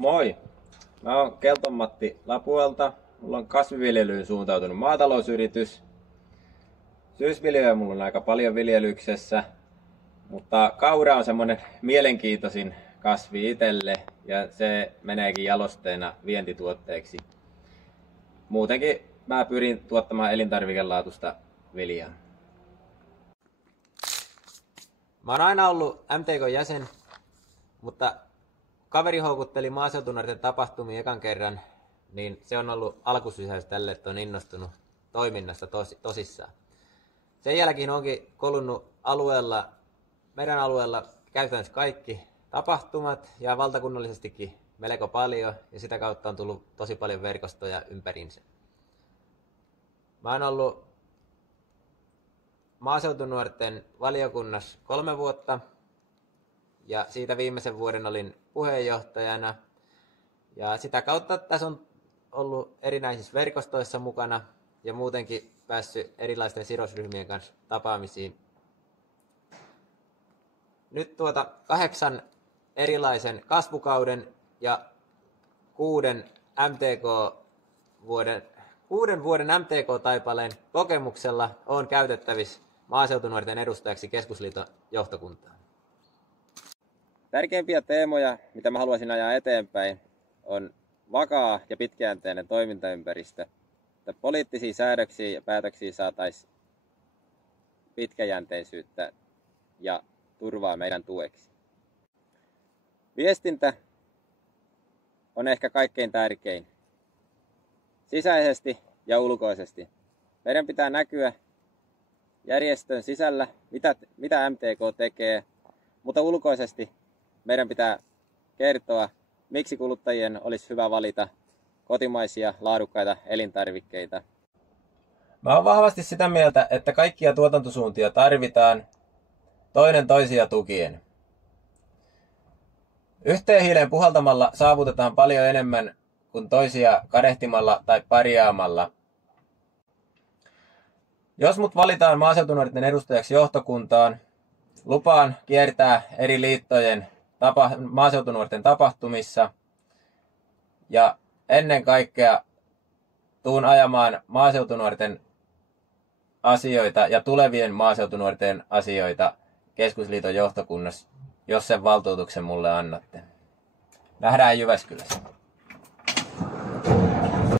Moi! Mä oon Kelton Matti Lapualta. Mulla on kasviviljelyyn suuntautunut maatalousyritys. Syysviljelyä mulla on aika paljon viljelyksessä, mutta kaura on semmonen mielenkiintoisin kasvi itselle ja se meneekin jalosteena vientituotteeksi. Muutenkin mä pyrin tuottamaan elintarvikelaatuista viljaa. Mä oon aina ollut MTK-jäsen, mutta kaveri houkutteli maaseutunuorten tapahtumiin ekan kerran, niin se on ollut alkusysäys tälle, että on innostunut toiminnasta tosissaan. Sen jälkeen onkin kolunnut meidän alueella käytännössä kaikki tapahtumat ja valtakunnallisestikin melko paljon ja sitä kautta on tullut tosi paljon verkostoja ympäriinsä. Mä oon ollut maaseutunuorten valiokunnassa 3 vuotta ja siitä viimeisen vuoden olin puheenjohtajana. Ja sitä kautta tässä on ollut erinäisissä verkostoissa mukana ja muutenkin päässyt erilaisten sidosryhmien kanssa tapaamisiin. Nyt 8 erilaisen kasvukauden ja 6 vuoden MTK-taipaleen kokemuksella on käytettävissä maaseutunuorten edustajaksi keskusliiton johtokuntaan. Tärkeimpiä teemoja, mitä mä haluaisin ajaa eteenpäin, on vakaa ja pitkäjänteinen toimintaympäristö, että poliittisia säädöksiä ja päätöksiä saataisiin pitkäjänteisyyttä ja turvaa meidän tueksi. Viestintä on ehkä kaikkein tärkein. Sisäisesti ja ulkoisesti. Meidän pitää näkyä järjestön sisällä, mitä MTK tekee, mutta ulkoisesti meidän pitää kertoa, miksi kuluttajien olisi hyvä valita kotimaisia laadukkaita elintarvikkeita. Mä oon vahvasti sitä mieltä, että kaikkia tuotantosuuntia tarvitaan toinen toisia tukien. Yhteen hiileen puhaltamalla saavutetaan paljon enemmän kuin toisia kadehtimalla tai parjaamalla. Jos mut valitaan maaseutunuorten edustajaksi johtokuntaan, lupaan kiertää eri liittojen maaseutunuorten tapahtumissa ja ennen kaikkea tuun ajamaan maaseutunuorten asioita ja tulevien maaseutunuorten asioita keskusliiton johtokunnassa, jos sen valtuutuksen mulle annatte. Nähdään Jyväskylässä.